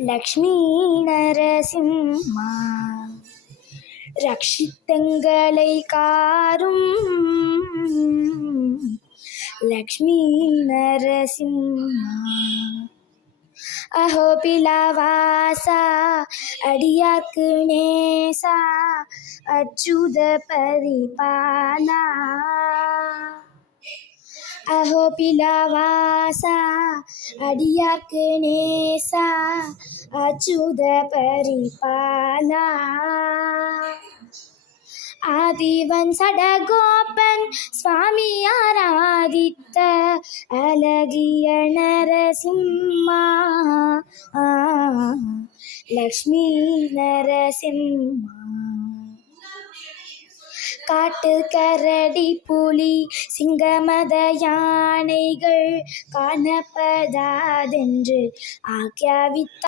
லக்ஷ்மி நரசிம்மா ரக்ஷித்தங்களை காரும் லக்ஷ்மி நரசிம்மா அஹோ பிலவாசா அடியாக்கு நேசா அச்சுத பரிபாலா அஹோ பிலவாசா அடியாக்கு நேசா அச்சுத பரிபாலா ஆதிவன் சடகோபன் சுவாமி ஆராதித்த அழகிய நரசிம்மா லக்ஷ்மி நரசிம்மா காட்டு கரடி புலி சிங்கமத யானைகள் காணப்படாதென்று ஆக்யாவித்த